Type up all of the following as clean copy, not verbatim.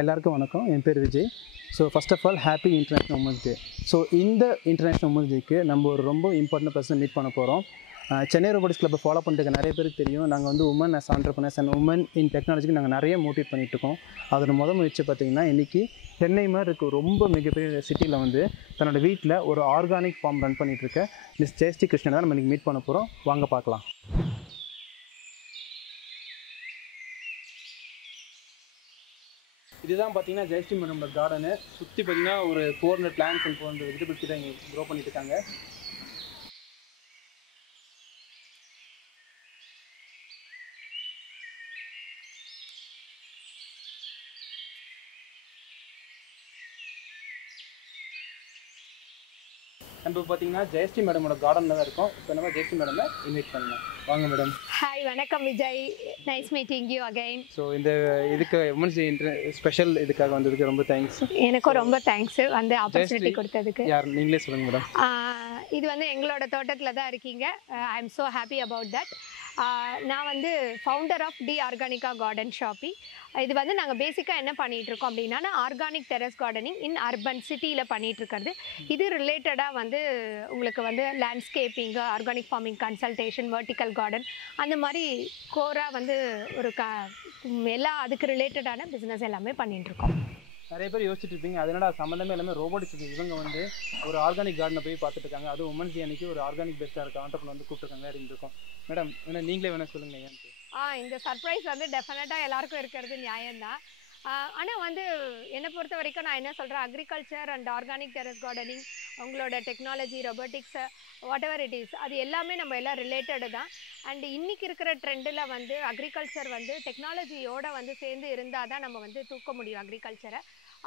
எல்லாருக்கும் வணக்கம். என் பேர் Vijay. So first of all happy international women's day. So இந்த இன்டர்நேஷ்னல் உமன்ஸ் டேக்கு நம்ம ஒரு ரொம்ப இம்பார்ட்டன்ட் பர்சன் மீட் பண்ண போகிறோம். சென்னை ரோபோட்டிக்ஸ் கிளப்பை ஃபாலோ பண்ணிட்டு நிறைய பேருக்கு தெரியும். நாங்கள் வந்து women as entrepreneurs and women in டெக்னாலஜிக்கு நாங்கள் நிறைய மோட்டிவேட் பண்ணிகிட்ருக்கோம். அதோட முயற்சி பார்த்திங்கன்னா இன்றைக்கி சென்னை மாதிரி இருக்க ரொம்ப மிகப்பெரிய சிட்டியில் வந்து தன்னோட வீட்டில் ஒரு ஆர்கானிக் ஃபார்ம் ரன் பண்ணிகிட்ருக்க மிஸ் ஜெயஸ்ரீ கிருஷ்ணன் தான் நம்ம இன்றைக்கி மீட் பண்ண போகிறோம். வாங்க பார்க்கலாம். இதுதான் பார்த்தீங்கன்னா ஜெயஸ்ரீ மேடமோட கார்டனு. சுற்றி பார்த்தீங்கன்னா ஒரு 400 பிளான்ஸ் அண்ட் 400 வெஜிடபிள்ஸ் கிட்ட இங்கே க்ரோ பண்ணிட்டு இருக்காங்க. நம்ம பார்த்தீங்கன்னா ஜெயஸ்ரீ மேடமோட கார்டனில் தான் இருக்கோம். இப்போ நம்ம ஜெயஸ்ரீ மேடமை இன்வைட் பண்ணலாம். வாங்க மேடம். ஹாய், வணக்கம் Vijay. Nice meeting you again. So இந்த இதுக்கு உமன்ஸ் டே ஸ்பெஷல் இதுக்காக வந்ததுக்கு ரொம்ப தேங்க்ஸ். எனக்கும் ரொம்ப தேங்க்ஸ் வந்து ஆப்பர்ச்சுனிட்டி கொடுத்ததுக்கு. யார் நீங்களே சொல்லுங்கள் மேடம். இது வந்து எங்களோட தோட்டத்தில் தான் இருக்கீங்க. I am so happy about that. நான் வந்து founder of the Organica garden shoppy. இது வந்து நாங்கள் பேசிக்காக என்ன பண்ணிகிட்ருக்கோம் அப்படின்னா organic terrace gardening in urban சிட்டியில் பண்ணிகிட்ருக்கிறது. இது ரிலேட்டடாக வந்து உங்களுக்கு வந்து லேண்ட்ஸ்கேப்பிங்கு, organic farming consultation, vertical garden, அந்த மாதிரி கோராக வந்து ஒரு எல்லா அதுக்கு ரிலேட்டடான பிஸ்னஸ் எல்லாமே பண்ணிகிட்ருக்கோம். நிறைய பேர் யோசிச்சுட்டு இருப்பீங்க, அதனால சம்மந்தமே எல்லாமே ரோபோட்டிக்ஸ். இவங்க வந்து ஒரு ஆர்கானிக் கார்டனை போய் பார்த்துட்டு இருக்காங்க. அதுவும் உமன்ஸ் டே அன்னைக்கு ஒரு ஆர்கானிக் பெஸ்ட்டாக இருக்க ஆண்டர்பிரனர் வந்து கூப்பிட்டுருக்காங்க அப்படின்னு இருக்கோம். மேடம் நீங்களே வேணால் சொல்லுங்கள் ஏன்ட்டு. இந்த சர்ப்ரைஸ் வந்து டெஃபினட்டாக எல்லாருக்கும் இருக்கிறது நியாயம்தான். ஆனால் வந்து என்னை பொறுத்த வரைக்கும் நான் என்ன சொல்கிறேன், agriculture and organic terrace gardening, உங்களோட technology, robotics, whatever it is, அது எல்லாமே நம்ம எல்லாம் ரிலேட்டடு தான். அண்ட் இன்றைக்கி இருக்கிற ட்ரெண்டில் வந்து அக்ரிகல்ச்சர் வந்து டெக்னாலஜியோடு வந்து சேர்ந்து இருந்தால் தான் நம்ம வந்து தூக்க முடியும் அக்ரிகல்ச்சரை.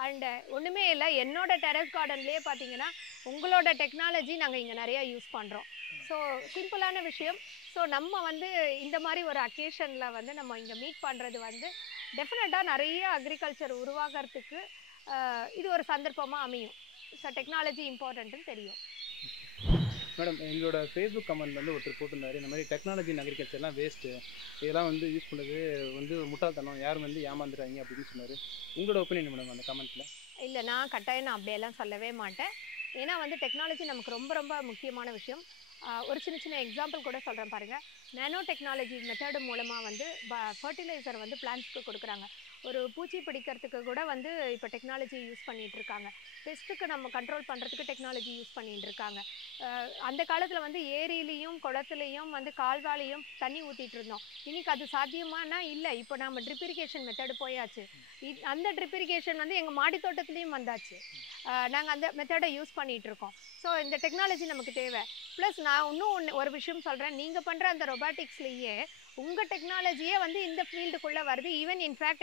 அண்டு ஒன்றுமே இல்லை, என்னோட டெரஸ் கார்டன்லேயே பார்த்தீங்கன்னா உங்களோட டெக்னாலஜி நாங்கள் இங்கே நிறையா யூஸ் பண்ணுறோம். ஸோ சிம்பிளான விஷயம். ஸோ நம்ம வந்து இந்த மாதிரி ஒரு அக்கேஷனில் வந்து நம்ம இங்கே மீட் பண்ணுறது வந்து டெஃபினட்டாக நிறைய அக்ரிகல்ச்சர் உருவாகிறதுக்கு இது ஒரு சந்தர்ப்பமாக அமையும். ஸோ டெக்னாலஜி இம்பார்ட்டன்ட்டுன்னு தெரியும். மேடம், எங்களோட ஃபேஸ்புக் கமெண்ட் வந்து ஒருத்தர் போட்டிருந்தாரு, இந்த மாதிரி டெக்னாலஜி இன் அக்ரிகல்ச்சர்லாம் வேஸ்ட்டு, இதெல்லாம் வந்து யூஸ் பண்ணுறது வந்து முட்டாள்தனம், யாரும் வந்து ஏமாந்துடுறாங்க அப்படின்னு சொன்னார். உங்களோட ஒப்பீனியன் மேடம் அந்த கமெண்ட்டில்? இல்லை, நான் கட்டாயம் நான் அப்படியெல்லாம் சொல்லவே மாட்டேன். ஏன்னா வந்து டெக்னாலஜி நமக்கு ரொம்ப ரொம்ப முக்கியமான விஷயம். ஒரு சின்ன சின்ன எக்ஸாம்பிள் கூட சொல்கிறேன் பாருங்கள். நானோ டெக்னாலஜி மெத்தடு மூலமாக வந்து ஃபர்டிலைசர் வந்து பிளான்ட்ஸ்க்கு கொடுக்குறாங்க. ஒரு பூச்சி பிடிக்கிறதுக்கு கூட வந்து இப்போ டெக்னாலஜி யூஸ் பண்ணிகிட்ருக்காங்க. பெஸ்ட்டுக்கு நம்ம கண்ட்ரோல் பண்ணுறதுக்கு டெக்னாலஜி யூஸ் பண்ணிகிட்ருக்காங்க. அந்த காலத்தில் வந்து ஏரியிலையும் குளத்துலையும் வந்து கால்வாலையும் தண்ணி ஊற்றிட்டு இருந்தோம். இன்றைக்கி அது சாத்தியமானா இல்லை. இப்போ நம்ம ட்ரிப் இரிகேஷன் மெத்தடு போயாச்சு. அந்த ட்ரிப் இரிகேஷன் வந்து எங்கள் மாடி தோட்டத்துலேயும் வந்தாச்சு. நாங்கள் அந்த மெத்தடை யூஸ் பண்ணிகிட்ருக்கோம். ஸோ இந்த டெக்னாலஜி நமக்கு தேவை. ப்ளஸ் நான் இன்னும் ஒரு விஷயம் சொல்கிறேன். நீங்கள் பண்ணுற அந்த ரொபாட்டிக்ஸ்லேயே உங்கள் டெக்னாலஜியே வந்து இந்த ஃபீல்டுக்குள்ளே வருது. ஈவன் இன்ஃபேக்ட்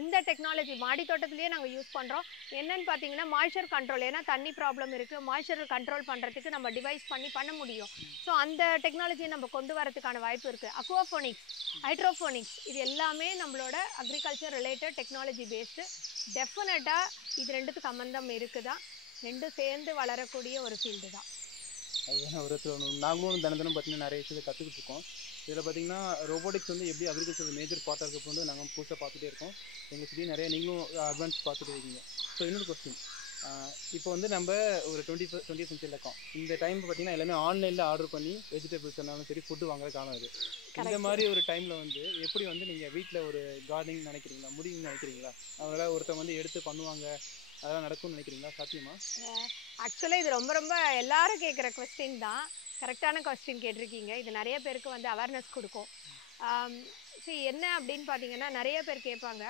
இந்த டெக்னாலஜி மாடி தோட்டத்துலேயே நாங்கள் யூஸ் பண்ணுறோம். என்னென்னு பார்த்தீங்கன்னா மாய்ச்சர் கண்ட்ரோல். ஏன்னா தண்ணி ப்ராப்ளம் இருக்குது, மாய்ச்சர் கண்ட்ரோல் பண்ணுறதுக்கு நம்ம டிவைஸ் பண்ண முடியும். ஸோ அந்த டெக்னாலஜியை நம்ம கொண்டு வரதுக்கான வாய்ப்பு இருக்குது. அக்வாஃபோனிக்ஸ், ஹைட்ரோஃபோனிக்ஸ், இது எல்லாமே நம்மளோட அக்ரிகல்ச்சர் ரிலேட்டட் டெக்னாலஜி பேஸ்டு. டெஃபினட்டாக இது ரெண்டுத்துக்கு சம்மந்தம் இருக்குதான். ரெண்டும் சேர்ந்து வளரக்கூடிய ஒரு ஃபீல்டு தான். அதுதான் நாங்களும் தினம் பார்த்தீங்கன்னா நிறைய விஷயத்தை கற்றுக்கிட்டு இருக்கோம். இதில் பார்த்தீங்கன்னா ரோபோட்டிக்ஸ் வந்து எப்படி அக்ரிகல்ச்சர் மேஜர் பார்ட்டாக இருக்கப்போ வந்து நாங்கள் புதுசாக பார்த்துட்டே இருக்கோம். எங்கள் சிட்டி நிறைய நீங்களும் அட்வான்ஸ் பார்த்துட்டு இருக்கீங்க. ஸோ இன்னொரு கொஸ்டின், இப்போ வந்து நம்ம ஒரு 20th சென்ச்சுரியில் இருக்கோம். இந்த டைம் பார்த்தீங்கன்னா எல்லாமே ஆன்லைனில் ஆர்டர் பண்ணி வெஜிடபிள்ஸ் இருந்தாலும் சரி ஃபுட்டு வாங்குற காலம் இது. இந்த மாதிரி ஒரு டைமில் வந்து எப்படி வந்து நீங்கள் வீட்டில் ஒரு கார்டனிங் நினைக்கிறீங்களா, முடியும்னு நினைக்கிறீங்களா? அவங்களால ஒருத்தவங்க வந்து எடுத்து பண்ணுவாங்க, அதெல்லாம் நடக்கும்னு நினைக்கிறீங்களா? சாத்தியமா? ஆக்சுவலாக இது ரொம்ப ரொம்ப எல்லாரும் கேட்குற கொஸ்டின் தான். கரெக்டான கொஸ்டின் கேட்டிருக்கீங்க. இது நிறைய பேருக்கு வந்து அவேர்னஸ் கொடுக்கும். என்ன அப்படின்னு பார்த்தீங்கன்னா நிறைய பேர் கேட்பாங்க,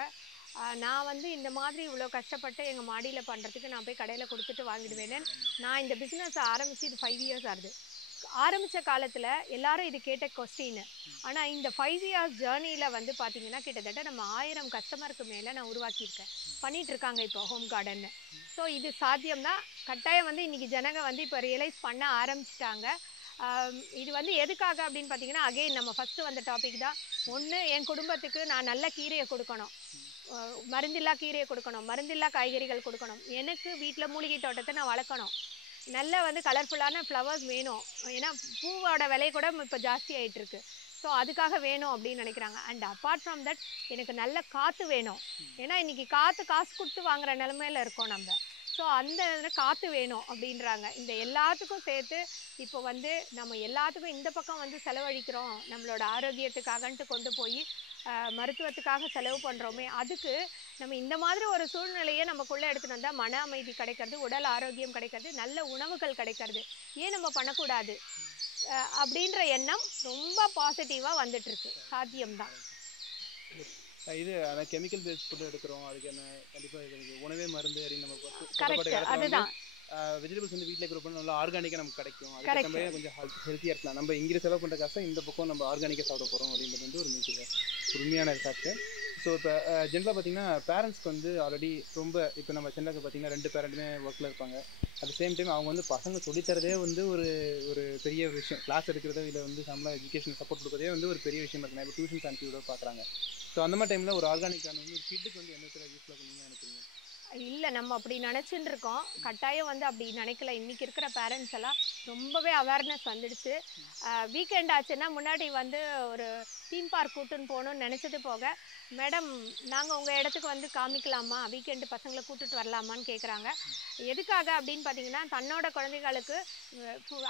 நான் வந்து இந்த மாதிரி இவ்வளோ கஷ்டப்பட்டு எங்கள் மாடியில் பண்ணுறதுக்கு நான் போய் கடையில் கொடுத்துட்டு வாங்கிடுவேன்னு. நான் இந்த பிஸ்னஸ் ஆரம்பித்து இது 5 years ஆகுது. ஆரம்பித்த காலத்தில் எல்லாரும் இது கேட்ட கொஸ்டின். ஆனால் இந்த 5 years ஜேர்னியில் வந்து பார்த்திங்கன்னா கிட்டத்தட்ட நம்ம 1000 கஸ்டமருக்கு மேலே நான் உருவாக்கியிருக்கேன். பண்ணிகிட்ருக்காங்க இப்போ ஹோம் கார்டன்னு. ஸோ இது சாத்தியம்தான். கட்டாயம் வந்து இன்றைக்கி ஜனங்க வந்து இப்போ ரியலைஸ் பண்ண ஆரம்பிச்சிட்டாங்க. இது வந்து எதுக்காக அப்படின்னு பார்த்தீங்கன்னா அகெயின் நம்ம ஃபஸ்ட்டு வந்த டாபிக் தான். ஒன்று, என் குடும்பத்துக்கு நான் நல்ல கீரையை கொடுக்கணும், மருந்தில்லா கீரையை கொடுக்கணும், மருந்தில்லா காய்கறிகள் கொடுக்கணும். எனக்கு வீட்டில் மூலிகை தோட்டத்தை நான் வளர்க்கணும். நல்ல வந்து கலர்ஃபுல்லான ஃப்ளவர்ஸ் வேணும். ஏன்னா பூவோட விலை கூட இப்போ ஜாஸ்தி ஆகிட்டுருக்கு. ஸோ அதுக்காக வேணும் அப்படின்னு நினைக்கிறாங்க. அண்ட் அப்பார்ட் ஃப்ரம் தட் எனக்கு நல்ல காற்று வேணும். ஏன்னா இன்றைக்கி காற்று காசு கொடுத்து வாங்குகிற நிலமையில இருக்கோம் நம்ம. ஸோ அந்த காற்று வேணும் அப்படின்றாங்க. இந்த எல்லாத்துக்கும் சேர்த்து இப்போ வந்து நம்ம எல்லாத்துக்கும் இந்த பக்கம் வந்து செலவழிக்கிறோம், நம்மளோட ஆரோக்கியத்துக்காகன்ட்டு கொண்டு போய் மருத்துவத்துக்காக செலவு பண்ணுறோமே, அதுக்கு நம்ம இந்த மாதிரி ஒரு சூழ்நிலையை நமக்குள்ளே எடுத்துகிட்டு வந்தால் மன அமைதி கிடைக்கிறது, உடல் ஆரோக்கியம் கிடைக்கிறது, நல்ல உணவுகள் கிடைக்கிறது, ஏன் நம்ம பண்ணக்கூடாது அப்படின்ற எண்ணம் ரொம்ப பாசிட்டிவாக வந்துட்டுருக்கு. சாத்தியம்தான் இது. ஆனால் கெமிக்கல் பேஸ்ட் ஃபுட் எடுக்கிறோம், அதுக்கு என்ன கண்டிப்பாக இது உணவே மருந்து அப்படின்னு நம்ம கரெக்ட். அதுதான் வெஜிடபிள்ஸ் வந்து வீட்டில் க்ரோ பண்ணி நல்லா ஆர்கானிக்காக நமக்கு கிடைக்கும். அதுக்கு நம்ம கொஞ்சம் ஹெல்த்தியாக இருக்கலாம். நம்ம இங்கே செலவு பண்ணுற காசை இந்த பக்கம் நம்ம ஆர்கானிக்காக சாப்பிட போகிறோம் அப்படின்றது வந்து ஒரு உண்மையான ஃபேக்ட். ஸோ இப்போ ஜென்ரலாக பார்த்தீங்கன்னா பேரண்ட்ஸ்க்கு வந்து ஆல்ரெடி ரொம்ப இப்போ நம்ம சென்னைக்கு பார்த்தீங்கன்னா 2 பேரண்ட்டுமே ஒர்க்கில் இருப்பாங்க. அட் சேம் டைம் அவங்க வந்து பசங்க சொல்லித்தரதே வந்து ஒரு பெரிய விஷயம். கிளாஸ் எடுக்கிறதோ இல்லை வந்து சம்பளம் எஜுகேஷன் சப்போர்ட் கொடுக்கறதே வந்து ஒரு பெரிய விஷயம் இருக்குங்க. இப்போ டியூஷன் அனுப்பிவிட பார்க்குறாங்க. ஸோ அந்த மாதிரி டைமில் ஒரு ஆர்கானிக்கான வந்து ஒரு கிட்டுக்கு வந்து என்ன விதத்தில் யூஸ்ஃபுல்லாக இருக்குன்னு நினைக்கிறீங்க? இல்லை, நம்ம அப்படி நினச்சின்னு இருக்கோம். கட்டாயம் வந்து அப்படி நினைக்கல. இன்றைக்கி இருக்கிற பேரண்ட்ஸ் எல்லாம் ரொம்பவே அவேர்னஸ் வந்துடுச்சு. வீக்கெண்ட் ஆச்சுன்னா முன்னாடி வந்து ஒரு தீம் பார்க் கூட்டுன்னு போகணுன்னு நினச்சது போக, மேடம் நாங்கள் உங்கள் இடத்துக்கு வந்து காமிக்கலாமா, வீக்கெண்டு பசங்களை கூப்பிட்டுட்டு வரலாமான்னு கேட்குறாங்க. எதுக்காக அப்படின்னு பார்த்தீங்கன்னா, தன்னோட குழந்தைகளுக்கு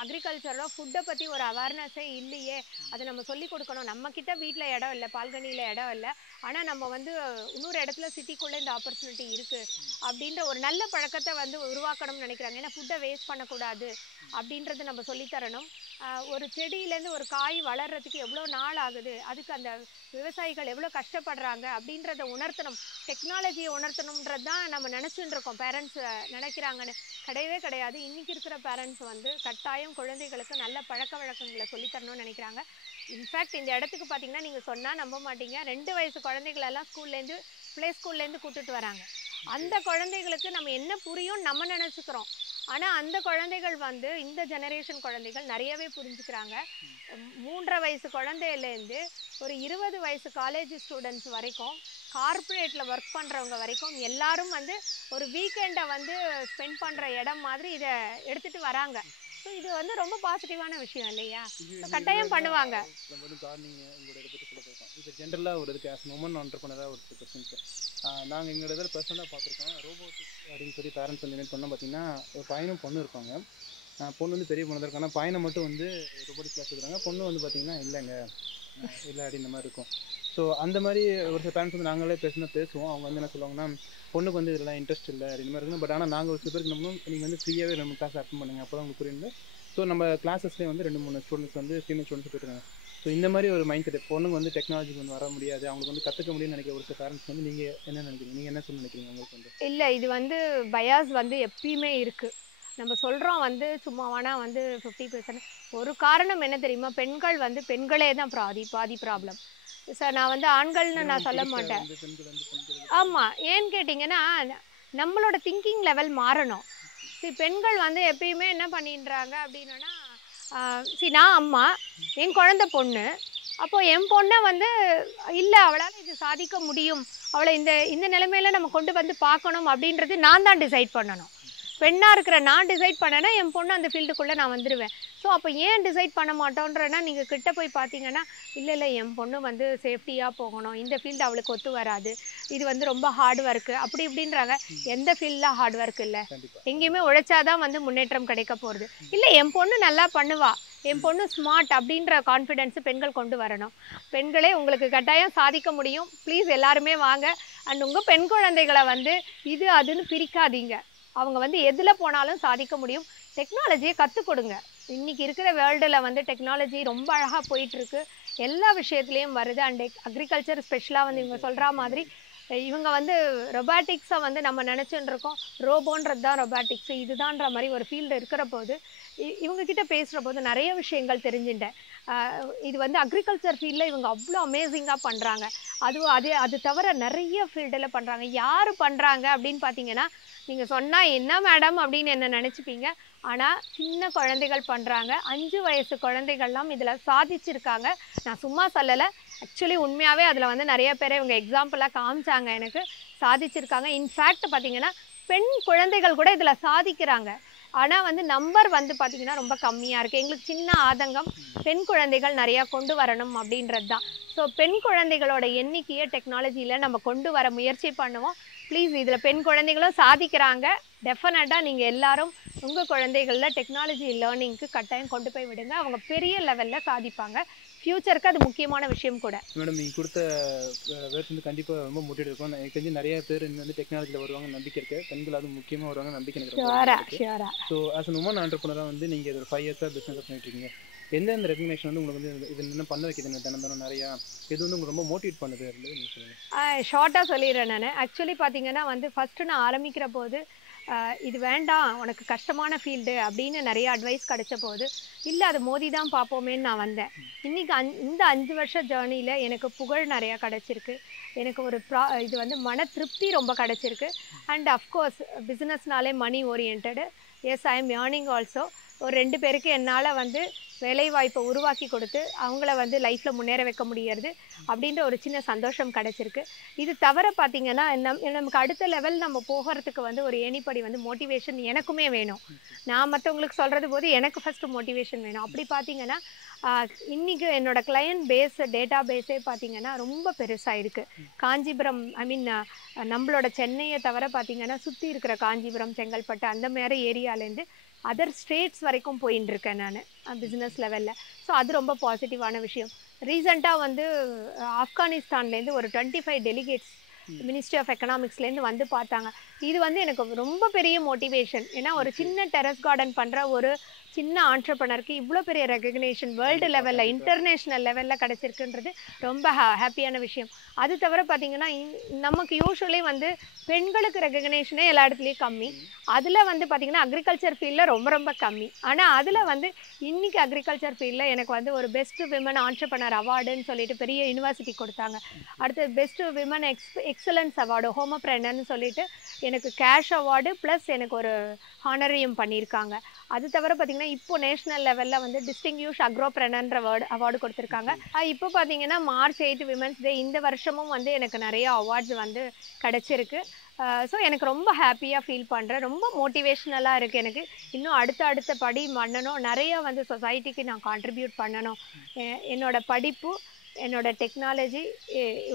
அக்ரிகல்ச்சரோ ஃபுட்டை பற்றி ஒரு அவேர்னஸே இல்லையே, அதை நம்ம சொல்லிக் கொடுக்கணும். நம்மக்கிட்ட வீட்டில் இடம் இல்லை, பால்கனியில் இடம் இல்லை, ஆனால் நம்ம வந்து இன்னொரு இடத்துல சிட்டிக்குள்ளே இந்த ஆப்பர்ச்சுனிட்டி இருக்குது அப்படின்ற ஒரு நல்ல பழக்கத்தை வந்து உருவாக்கணும்னு நினைக்கிறாங்க. ஏன்னா ஃபுட்டை வேஸ்ட் பண்ணக்கூடாது அப்படின்றது நம்ம சொல்லித்தரணும். ஒரு செடியிலேருந்து ஒரு காய் வளர்கிறதுக்கு எவ்வளோ நாள் ஆகுது, அதுக்கு அந்த விவசாயிகள் எவ்வளோ கஷ்டப்படுறாங்க அப்படின்றத உணர்த்தணும். டெக்னாலஜியை உணர்த்தணுன்றது தான் நம்ம நினச்சின்னு இருக்கோம். பேரண்ட்ஸ் நினைக்கிறாங்கன்னு கிடையவே கிடையாது. இன்றைக்கி இருக்கிற பேரண்ட்ஸ் வந்து கட்டாயம் குழந்தைகளுக்கு நல்ல பழக்க வழக்கங்களை சொல்லித்தரணும்னு நினைக்கிறாங்க. இன்ஃபேக்ட் இந்த இடத்துக்கு பார்த்தீங்கன்னா நீங்கள் சொன்னால் நம்ப மாட்டீங்க, 2 வயசு குழந்தைகளெல்லாம் ஸ்கூல்லேருந்து ப்ளே ஸ்கூல்லேருந்து கூப்பிட்டுட்டு வராங்க. அந்த குழந்தைகளுக்கு நம்ம என்ன புரியும் நம்ம நினச்சிக்கிறோம். ஆனால் அந்த குழந்தைகள் வந்து இந்த ஜெனரேஷன் குழந்தைகள் நிறையவே புரிஞ்சுக்கிறாங்க. 3.5 வயசு குழந்தையிலேருந்து ஒரு 20 வயசு காலேஜ் ஸ்டூடெண்ட்ஸ் வரைக்கும், கார்ப்பரேட்டில் ஒர்க் பண்ணுறவங்க வரைக்கும் எல்லாரும் வந்து ஒரு வீக்கெண்டை வந்து ஸ்பெண்ட் பண்ணுற இடம் மாதிரி இதை எடுத்துகிட்டு வராங்க. ஸோ இது வந்து ரொம்ப பாசிட்டிவான விஷயம் இல்லையா? கட்டாயம் பண்ணுவாங்க. நம்ம வந்து கார்னிங் உங்களோட இதை பற்றி சொல்ல போகிறோம். இப்போ ஜென்ரலாக ஒரு இதுக்கு ஆஸ் உமன் ஆண்டர்ப்ரனராக ஒரு கொஸ்டின்ஸ் நாங்கள் எங்களோட இதில் பர்சனலாக பார்த்துருக்கோம். ரோபோட்டிக் அப்படின்னு சொல்லி பேரண்ட்ஸ் வந்து என்ன பண்ணோம் பார்த்தீங்கன்னா, ஒரு பையனும் பொண்ணு இருப்பாங்க. பொண்ணு வந்து பெரிய பொண்ணு தான் இருக்காங்க, பையனை மட்டும் வந்து ரோபோட்டிக் கிளாஸ் எடுக்கிறாங்க. பொண்ணு வந்து பார்த்தீங்கன்னா இல்லைங்க இல்லை அப்படின்ற மாதிரி இருக்கும். ஸோ அந்த மாதிரி ஒரு சில பேரண்ட்ஸ் வந்து நாங்களே பேசுவோம். அவங்க வந்து என்ன சொல்லுவாங்கன்னா, பொண்ணுக்கு வந்து இதெல்லாம் இன்ட்ரெஸ்ட் இல்லை அப்படின்ற மாதிரி இருக்கும். பட் ஆனால் நாங்கள் ஒரு சில பேருக்கு நம்ம நீங்கள் வந்து ஃப்ரீயாகவே 2 கிளாஸ் அட்டன் பண்ணுங்கள், அப்போ தான் உங்களுக்கு புரியுது. ஸோ நம்ம கிளாஸஸ்லேயே வந்து 2-3 ஸ்டூடெண்ட்ஸ் வந்து ஃபீமேல் ஸ்டூடெண்ட்ஸ் போயிருக்காங்க. ஸோ இந்த மாதிரி ஒரு மைண்ட் செட் பொண்ணுங்க வந்து டெக்னாலஜிக்கு வந்து வர முடியாது, அவங்களுக்கு வந்து கற்றுக்க முடியும்னு நினைக்கிற ஒரு சில பேரண்ட்ஸ் வந்து நீங்கள் என்ன நினைக்கிறீங்க? நீங்கள் என்ன சொல்ல நினைக்கிறீங்க உங்களுக்கு வந்து? இல்லை, இது வந்து பயாஸ் வந்து எப்பயுமே இருக்குது. நம்ம சொல்கிறோம் வந்து சும்மாவானா வந்து 50%. ஒரு காரணம் என்ன தெரியுமா? பெண்கள் வந்து பெண்களே தான் பாதி ப்ராப்ளம். சார் நான் வந்து ஆண்கள்னு நான் சொல்ல மாட்டேன். ஆமாம், ஏன்னு கேட்டிங்கன்னா நம்மளோட திங்கிங் லெவல் மாறணும். பெண்கள் வந்து எப்பயுமே என்ன பண்ணின்றாங்க அப்படின்னா, நான் அம்மா, என் குழந்தை பொண்ணு, அப்போது என் பொண்ணை வந்து இல்லை அவளால் இது சாதிக்க முடியும், அவளை இந்த நிலைமையில நம்ம கொண்டு வந்து பார்க்கணும் அப்படின்றது நான் தான் டிசைட் பண்ணணும். பெண்ணாக இருக்கிற நான் டிசைட் பண்ணேன்னா என் பொண்ணு அந்த ஃபீல்டுக்குள்ளே நான் வந்துடுவேன். ஸோ அப்போ ஏன் டிசைட் பண்ண மாட்டோன்றனா, நீங்கள் கிட்ட போய் பார்த்தீங்கன்னா, இல்லை என் பொண்ணு வந்து சேஃப்டியாக போகணும், இந்த ஃபீல்டு அவளுக்கு ஒத்து வராது, இது வந்து ரொம்ப ஹார்ட் ஒர்க்கு அப்படி இப்படின்றாங்க. எந்த ஃபீல்டில் ஹார்ட் ஒர்க் இல்லை, எங்கேயுமே உழைச்சாதான் வந்து முன்னேற்றம் கிடைக்க போகிறது. இல்லை என் பொண்ணு நல்லா பண்ணுவா, என் பொண்ணு ஸ்மார்ட் அப்படின்ற கான்ஃபிடென்ஸு பெண்கள் கொண்டு வரணும். பெண்களே உங்களுக்கு கட்டாயம் சாதிக்க முடியும். ப்ளீஸ் எல்லாருமே வாங்க. அண்ட் உங்கள் பெண் குழந்தைகளை வந்து இது அதுன்னு பிரிக்காதீங்க. அவங்க வந்து எதில் போனாலும் சாதிக்க முடியும். டெக்னாலஜியை கற்றுக் கொடுங்க. இன்றைக்கி இருக்கிற வேர்ல்டில் வந்து டெக்னாலஜி ரொம்ப அழகாக போயிட்டுருக்கு, எல்லா விஷயத்துலேயும் வருது. அண்ட் அக்ரிகல்ச்சர் ஸ்பெஷலாக வந்து இவங்க சொல்கிற மாதிரி இவங்க வந்து ரொபாட்டிக்ஸை வந்து நம்ம நினச்சின்னு இருக்கோம், ரோபோன்றது தான் ரொபாட்டிக்ஸு இதுதான்ற மாதிரி ஒரு ஃபீல்டு இருக்கிற போது இவங்கக்கிட்ட பேசுகிற போது நிறைய விஷயங்கள் தெரிஞ்சுட்டேன். இது வந்து அக்ரிகல்ச்சர் ஃபீல்டில் இவங்க அவ்வளோ அமேசிங்காக பண்ணுறாங்க. அது தவிர நிறைய ஃபீல்டில் பண்ணுறாங்க. யார் பண்ணுறாங்க அப்படின்னு பார்த்தீங்கன்னா, நீங்கள் சொன்னால் என்ன மேடம் அப்படின்னு என்ன நினச்சிப்பீங்க. ஆனால் சின்ன குழந்தைகள் பண்ணுறாங்க. 5 வயசு குழந்தைகள்லாம் இதில் சாதிச்சிருக்காங்க. நான் சும்மா சொல்லலை, ஆக்சுவலி உண்மையாகவே அதில் வந்து நிறைய பேரை இவங்க எக்ஸாம்பிளாக காமிச்சாங்க, எனக்கு சாதிச்சிருக்காங்க. இன்ஃபேக்ட் பார்த்தீங்கன்னா பெண் குழந்தைகள் கூட இதில் சாதிக்கிறாங்க. ஆனால் வந்து நம்பர் வந்து பார்த்திங்கன்னா ரொம்ப கம்மியாக இருக்குது. எங்களுக்கு சின்ன ஆதங்கம் பெண் குழந்தைகள் நிறையா கொண்டு வரணும் அப்படின்றது தான். ஸோ பெண் குழந்தைகளோட எண்ணிக்கையை டெக்னாலஜியில் நம்ம கொண்டு வர முயற்சி பண்ணுவோம். ப்ளீஸ் இதில் பெண் குழந்தைகளும் சாதிக்கிறாங்க. டெஃபினட்டாக நீங்கள் எல்லாரும் உங்கள் குழந்தைகளில் டெக்னாலஜி லேர்னிங்க்கு கட்டாயம் கொண்டு போய் விடுங்க. அவங்க பெரிய லெவலில் சாதிப்பாங்க. ஃப்யூச்சருக்கு அது முக்கியமான விஷயம் கூட. மேடம் நீங்கள் கொடுத்த வேர்ட்ஸ் வந்து கண்டிப்பாக ரொம்ப மோட்டிவேட் இருக்கும். எனக்கு தெரிஞ்சு நிறைய பேர் வந்து டெக்னாலஜியில் வருவாங்க நம்பிக்கை இருக்குது. பெண்கள் அதுவும் முக்கியமாக வருவாங்க நம்பிக்கை எனக்கு. ஸோ ஆஸ் அ உமன் ஆண்டர்ப்ரனராக வந்து நீங்கள் ஒரு 5 இயர்ஸாக பிஸ்னஸ் பண்ணிட்டு இருக்கீங்க. எந்தெந்த ரெகக்னேஷன் வந்து உங்களுக்கு வந்து இது இன்னும் பண்ண வைக்கிது தினம் நிறையா இது வந்து உங்களுக்கு ரொம்ப மோட்டிவேட் பண்ணுது அப்படின்னு நீங்கள் சொல்லுங்கள். ஷார்ட்டாக சொல்லிடுறேன் நான். ஆக்சுவலி பார்த்தீங்கன்னா வந்து ஃபஸ்ட்டு நான் ஆரம்பிக்கிற போது இது வேண்டாம் உனக்கு கஷ்டமான ஃபீல்டு அப்படின்னு நிறைய அட்வைஸ் கிடைச்ச போது இல்லை அது மோதி தான் பார்ப்போமேன்னு நான் வந்தேன். இன்றைக்கி இந்த 5 வருஷ ஜேர்னியில் எனக்கு புகழ் நிறையா கிடச்சிருக்கு. எனக்கு ஒரு இது வந்து மன திருப்தி ரொம்ப கிடச்சிருக்கு. அண்ட் அஃப்கோர்ஸ் பிஸ்னஸ்னாலே money oriented. Yes I am earning also. ஒரு 2 பேருக்கு என்னால் வந்து வேலைவாய்ப்பை உருவாக்கி கொடுத்து அவங்கள வந்து லைஃப்பில் முன்னேற வைக்க முடியறது அப்படின்ற ஒரு சின்ன சந்தோஷம் கிடச்சிருக்கு. இது தவிர பார்த்திங்கன்னா நமக்கு அடுத்த லெவல் நம்ம போகிறதுக்கு வந்து ஒரு ஏணிப்படி வந்து மோட்டிவேஷன் எனக்குமே வேணும். நான் மற்றவங்களுக்கு சொல்கிறது போது எனக்கு ஃபஸ்ட்டு மோட்டிவேஷன் வேணும். அப்படி பார்த்திங்கன்னா இன்றைக்கி என்னோடய கிளையண்ட் பேஸ் டேட்டா பேஸே பார்த்திங்கன்னா ரொம்ப பெருசாக இருக்குது. காஞ்சிபுரம் நம்மளோட சென்னையை தவிர பார்த்திங்கன்னா சுற்றி இருக்கிற காஞ்சிபுரம் செங்கல்பட்டு அந்த மாதிரி ஏரியாலேருந்து அதர் ஸ்டேட்ஸ் வரைக்கும் போயின்னு இருக்கேன் நான் பிஸ்னஸ் லெவலில். ஸோ அது ரொம்ப பாசிட்டிவான விஷயம். ரீசெண்டாக வந்து ஆப்கானிஸ்தான்லேருந்து ஒரு 25 டெலிகேட்ஸ் மினிஸ்ட்ரி ஆஃப் எக்கனாமிக்ஸ்லேருந்து வந்து பார்த்தாங்க. இது வந்து எனக்கு ரொம்ப பெரிய மோட்டிவேஷன். ஏன்னா ஒரு சின்ன டெரஸ் கார்டன் பண்ணுற ஒரு சின்ன ஆண்டர்ப்ரனருக்கு இவ்வளோ பெரிய ரெகக்னேஷன் வேர்ல்டு லெவலில் இன்டர்நேஷ்னல் லெவலில் கிடச்சிருக்குன்றது ரொம்ப ஹாப்பியான விஷயம். அது தவிர பார்த்திங்கன்னா நமக்கு யூஸ்வலி வந்து பெண்களுக்கு ரெகக்னேஷனே எல்லா இடத்துலையும் கம்மி. அதில் வந்து பார்த்திங்கன்னா அக்ரிகல்ச்சர் ஃபீல்டில் ரொம்ப ரொம்ப கம்மி. ஆனால் அதில் வந்து இன்றைக்கி அக்ரிகல்ச்சர் ஃபீல்டில் எனக்கு வந்து ஒரு பெஸ்ட்டு விமன் ஆண்டர்ப்ரனர் அவார்டுன்னு சொல்லிட்டு பெரிய யூனிவர்சிட்டி கொடுத்தாங்க. அடுத்து பெஸ்ட்டு விமன் எக்ஸலன்ஸ் அவார்டு ஹோமோப்ரெனர்னு சொல்லிட்டு எனக்கு கேஷ் அவார்டு ப்ளஸ் எனக்கு ஒரு ஹானரியம் பண்ணியிருக்காங்க. அது தவிர பார்த்திங்கன்னா இப்போ நேஷ்னல் லெவலில் வந்து டிஸ்டிங்யூஷ் அக்ரோப்ரெனர்ன்ற அவார்டு கொடுத்துருக்காங்க. இப்போ பார்த்திங்கன்னா March 8 விமன்ஸ் டே இந்த வருஷமும் வந்து எனக்கு நிறைய அவார்ட்ஸ் வந்து கிடச்சிருக்கு. ஸோ எனக்கு ரொம்ப ஹாப்பியாக ஃபீல் பண்ணுறேன். ரொம்ப மோட்டிவேஷ்னலாக இருக்குது. எனக்கு இன்னும் அடுத்த படி பண்ணணும். நிறையா வந்து சொசைட்டிக்கு நான் கான்ட்ரிபியூட் பண்ணணும். என்னோடய படிப்பு என்னோடய டெக்னாலஜி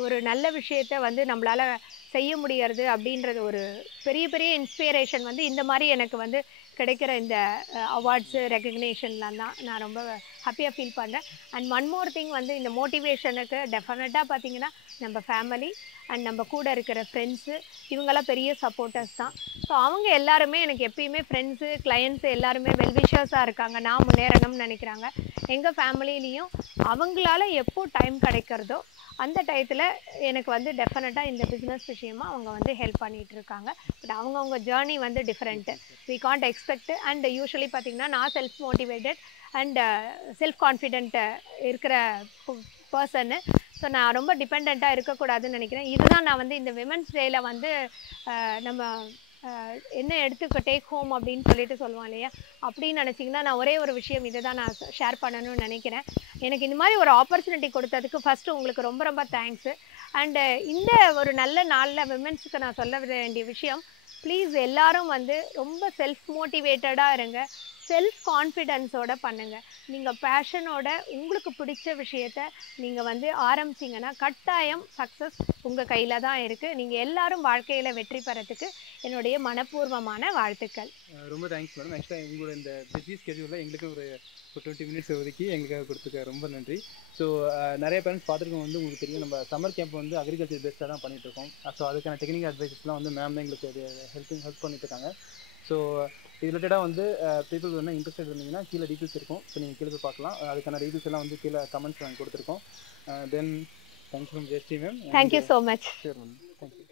ஒரு நல்ல விஷயத்தை வந்து நம்மளால் செய்ய முடியறது அப்படின்றது ஒரு பெரிய இன்ஸ்பிரேஷன் வந்து இந்த மாதிரி எனக்கு வந்து கிடைக்கிற இந்த அவார்ட்ஸு ரெகக்னேஷன்லாம் தான் நான் ரொம்ப ஹாப்பியாக ஃபீல் பண்ணுறேன். அண்ட் ஒன் மோர் திங் வந்து இந்த மோட்டிவேஷனுக்கு டெஃபினட்டாக பார்த்திங்கன்னா நம்ம ஃபேமிலி அண்ட் நம்ம கூட இருக்கிற ஃப்ரெண்ட்ஸு இவங்கெல்லாம் பெரிய சப்போர்ட்டர்ஸ் தான். ஸோ அவங்க எல்லாருமே எனக்கு எப்பயுமே ஃப்ரெண்ட்ஸு கிளையண்ட்ஸு எல்லாருமே வெல்விஷர்ஸாக இருக்காங்க. நான் முன்னேறணும்னு நினைக்கிறாங்க. எங்கள் ஃபேமிலியிலையும் அவங்களால எப்போ டைம் கிடைக்கிறதோ அந்த டயத்தில் எனக்கு வந்து டெஃபினட்டாக இந்த பிஸ்னஸ் விஷயமாக அவங்க வந்து ஹெல்ப் பண்ணிகிட்டு இருக்காங்க. பட் அவங்கவுங்க ஜேர்னி வந்து different. We can't expect. And usually பார்த்திங்கன்னா நான் self motivated and self confident இருக்கிற பர்சன்னு. ஸோ நான் ரொம்ப டிபெண்ட்டாக இருக்கக்கூடாதுன்னு நினைக்கிறேன். இதுதான் நான் வந்து இந்த விமன்ஸ் டேயில் வந்து நம்ம என்ன எடுத்துக்க டேக் ஹோம் அப்படின்னு சொல்லிட்டு சொல்லுவோம் இல்லையா, அப்படின்னு நினச்சிங்கன்னா நான் ஒரே ஒரு விஷயம் இதை தான் நான் ஷேர் பண்ணணும்னு நினைக்கிறேன். எனக்கு இந்த மாதிரி ஒரு ஆப்பர்ச்சுனிட்டி கொடுத்ததுக்கு ஃபஸ்ட்டு உங்களுக்கு ரொம்ப ரொம்ப தேங்க்ஸு. அண்டு இந்த ஒரு நல்ல நாளில் விமென்ஸுக்கு நான் சொல்ல வேண்டிய விஷயம், ப்ளீஸ் எல்லாரும் வந்து ரொம்ப செல்ஃப் மோட்டிவேட்டடாக இருங்க. செல்ஃப் கான்ஃபிடென்ஸோடு பண்ணுங்கள். நீங்கள் பேஷனோட உங்களுக்கு பிடிச்ச விஷயத்த நீங்கள் வந்து ஆரம்பிச்சிங்கன்னா கட்டாயம் சக்ஸஸ் உங்கள் கையில் தான் இருக்குது. நீங்கள் எல்லாரும் வாழ்க்கையில் வெற்றி பெறத்துக்கு என்னுடைய மனப்பூர்வமான வாழ்த்துக்கள். ரொம்ப தேங்க்ஸ் மேடம். ஆக்சுவலாக உங்களோட இந்த பிஸி ஸ்கெட்யூலில் எங்களுக்கு ஒரு 20 மினிட்ஸ் ஒதுக்கி எங்களுக்காக கொடுத்துக்க ரொம்ப நன்றி. ஸோ நிறைய பேரண்ட்ஸ் பார்த்துருக்கோம் வந்து உங்களுக்கு தெரியும் நம்ம சம்மர் கேம்ப் வந்து அக்ரிகல்ச்சர் பேஸ்டாக தான் பண்ணிகிட்ருக்கோம். ஸோ அதுக்கான டெக்னிக்கல் அட்வைசஸ்லாம் வந்து மேம் தான் எங்களுக்கு அது ஹெல்ப் பண்ணிட்டுருக்காங்க. ஸோ இது ரிலேட்டடாக வந்து பீப்புள் வந்து இன்ட்ரெஸ்டட் இருந்தீங்கன்னா கீழே டீட்டெயில்ஸ் இருக்கும். ஸோ நீங்கள் கீழே பார்க்கலாம். அதுக்கான டீட்டெயில்ஸ் எல்லாம் வந்து கீழே கமெண்ட்ஸ் நாங்கள் கொடுத்துருக்கோம். Then thank you from Jayashree ma'am. Thank you so much. Sure ma'am. Thank you.